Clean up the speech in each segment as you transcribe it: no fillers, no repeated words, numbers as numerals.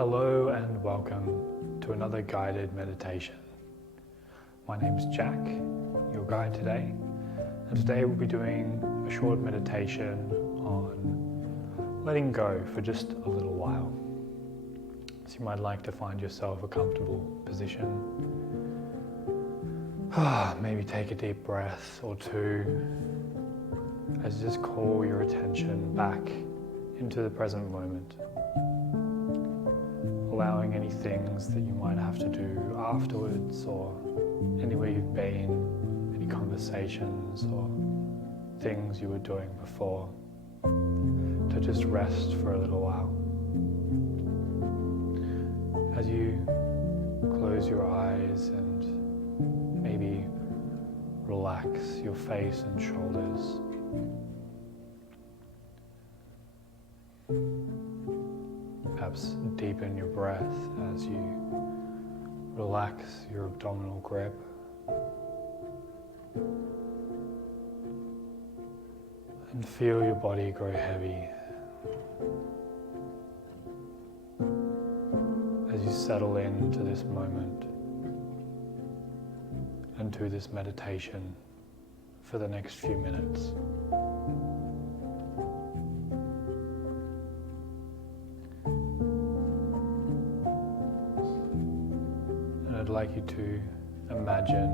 Hello and welcome to another guided meditation. My name's Jack, your guide today, and today we'll be doing a short meditation on letting go for just a little while. So you might like to find yourself a comfortable position. Maybe take a deep breath or two as you just call your attention back into the present moment. Allowing any things that you might have to do afterwards or anywhere you've been, any conversations or things you were doing before, to just rest for a little while. As you close your eyes and maybe relax your face and shoulders, perhaps deepen your breath as you relax your abdominal grip. And feel your body grow heavy as you settle into this moment and to this meditation for the next few minutes. I'd like you to imagine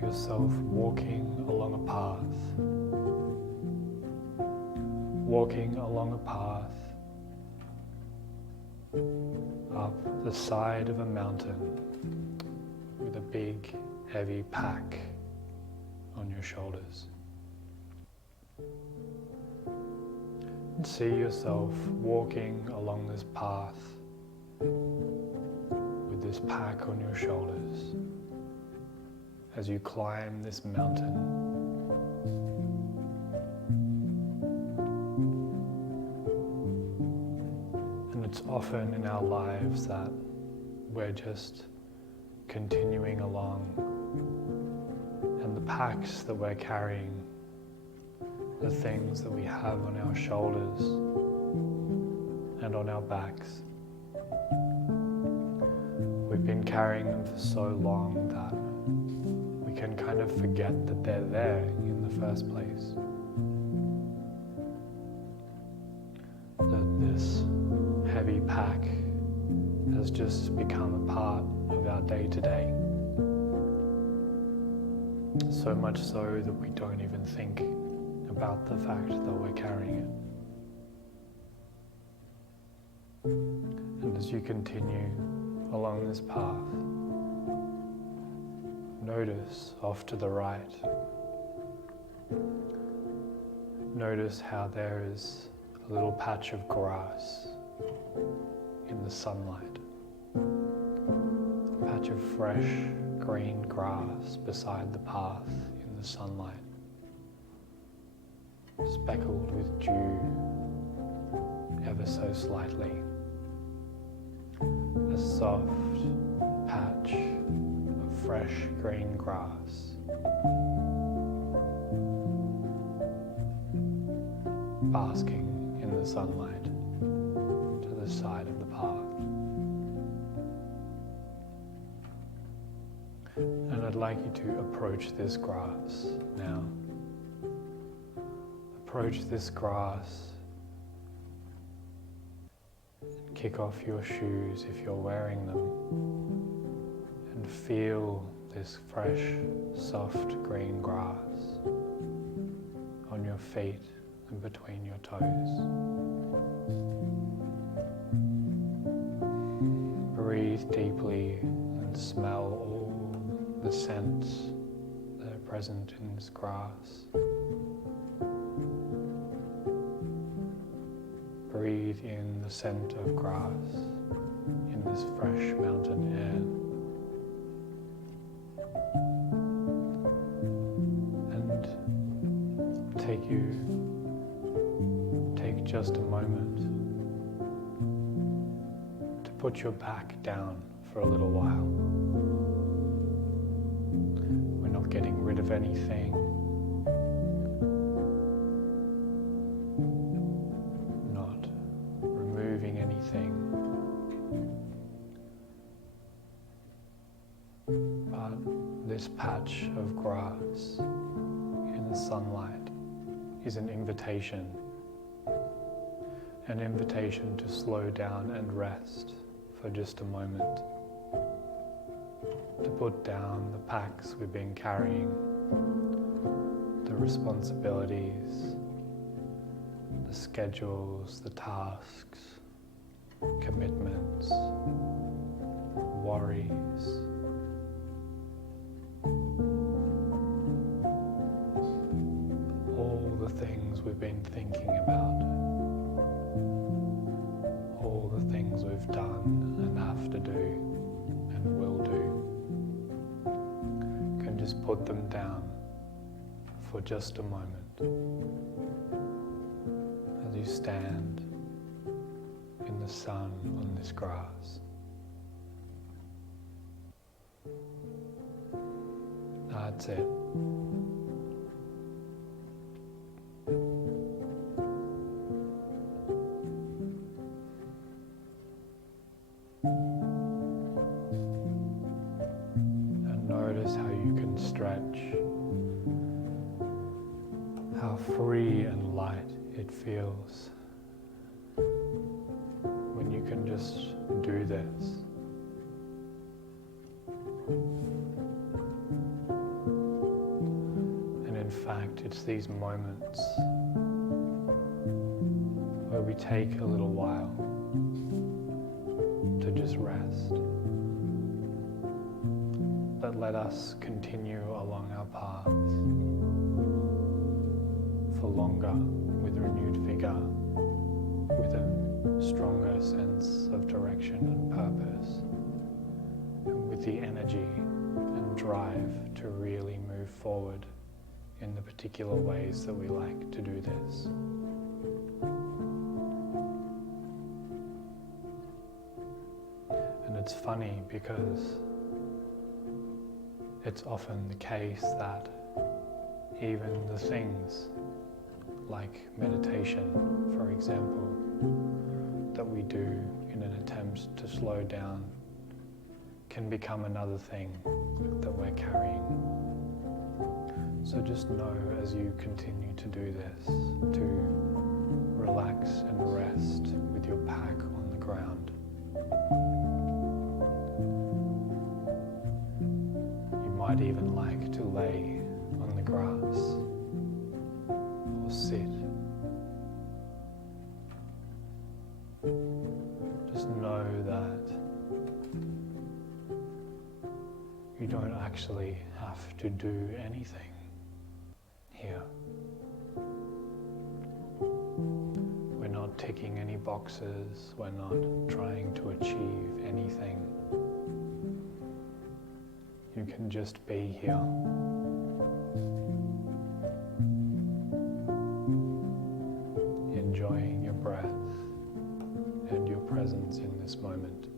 yourself walking along a path up the side of a mountain with a big heavy pack on your shoulders. And see yourself walking along this path with this pack on your shoulders as you climb this mountain. And it's often in our lives that we're just continuing along, and the packs that we're carrying, the things that we have on our shoulders and on our backs, we've been carrying them for so long that we can kind of forget that they're there in the first place. That this heavy pack has just become a part of our day-to-day. So much so that we don't even think about the fact that we're carrying it. And as you continue along this path, notice off to the right. Notice how there is a little patch of grass in the sunlight. A patch of fresh green grass beside the path in the sunlight, speckled with dew ever so slightly. A soft patch of fresh green grass, basking in the sunlight to the side of the path. And I'd like you to approach this grass now. Approach this grass. Kick off your shoes if you're wearing them and feel this fresh, soft green grass on your feet and between your toes. Breathe deeply and smell all the scents that are present in this grass. Breathe in the scent of grass in this fresh mountain air. And take just a moment to put your back down for a little while. We're not getting rid of anything. Not about this patch of grass in the sunlight is an invitation to slow down and rest for just a moment, to put down the packs we've been carrying, the responsibilities, the schedules, the tasks, commitments, worries. All the things we've been thinking about, all the things we've done and have to do and will do, can just put them down for just a moment as you stand in the sun on this grass. That's it. And notice how you can stretch, how free and light it feels when you can just do this. And in fact, it's these moments where we take a little while to just rest, that let us continue along our paths for longer with renewed vigor, with a stronger sense of direction and purpose, and with the energy and drive to really move forward in the particular ways that we like to do this. And it's funny because it's often the case that even the things like meditation, for example, that we do in an attempt to slow down can become another thing that we're carrying. So just know as you continue to do this, to relax and rest with your pack on the ground. You might even like to lay on the grass or sit. Just know that you don't actually have to do anything here. We're not ticking any boxes, we're not trying to achieve anything. You can just be here. Enjoying your breath and your presence in this moment.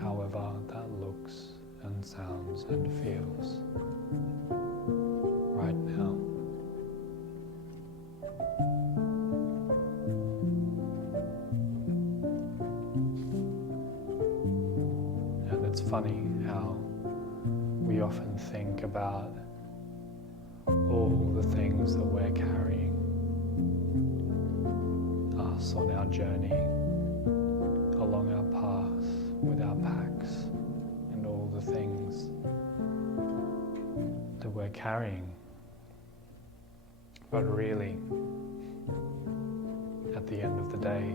However that looks and sounds and feels right now. And it's funny how we often think about all the things that we're carrying, us on our journey, along our path with our packs, and all the things that we're carrying. But really, at the end of the day,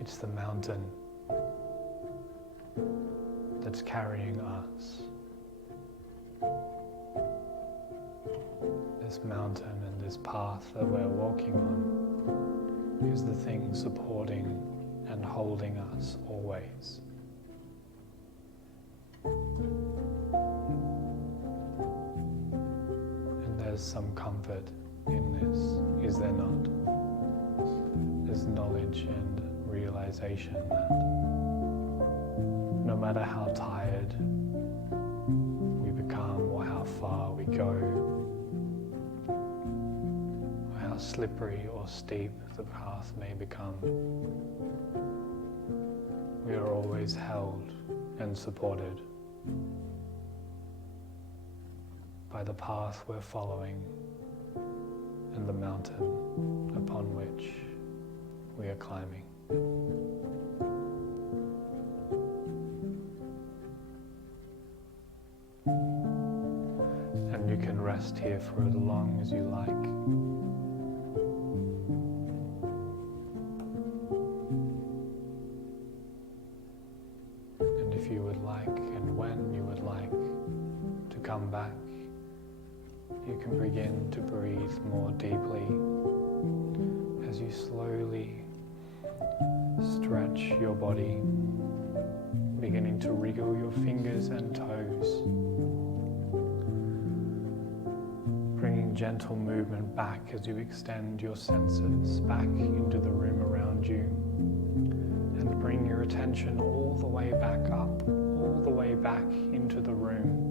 it's the mountain that's carrying us. This mountain and this path that we're walking on is the thing supporting and holding us always. And there's some comfort in this, is there not? There's knowledge and realization that no matter how tired we become or how far we go, or how slippery or steep the path may become, always held and supported by the path we're following and the mountain upon which we are climbing. And you can rest here for as long as you like. And if you would like, and when you would like to come back, you can begin to breathe more deeply as you slowly stretch your body, beginning to wriggle your fingers and toes, bringing gentle movement back as you extend your senses back into the room around you, and bring your attention all the way back up, all the way back into the room,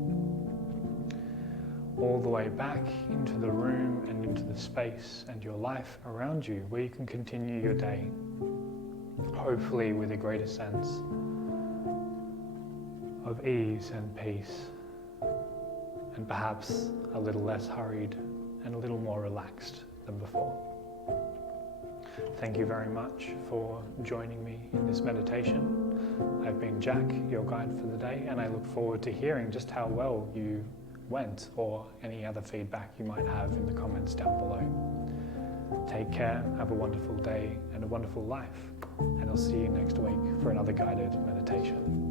all the way back into the room and into the space and your life around you, where you can continue your day, hopefully with a greater sense of ease and peace, and perhaps a little less hurried and a little more relaxed than before. Thank you very much for joining me in this meditation. I've been Jack, your guide for the day, and I look forward to hearing just how well you went, or any other feedback you might have in the comments down below. Take care, have a wonderful day and a wonderful life, and I'll see you next week for another guided meditation.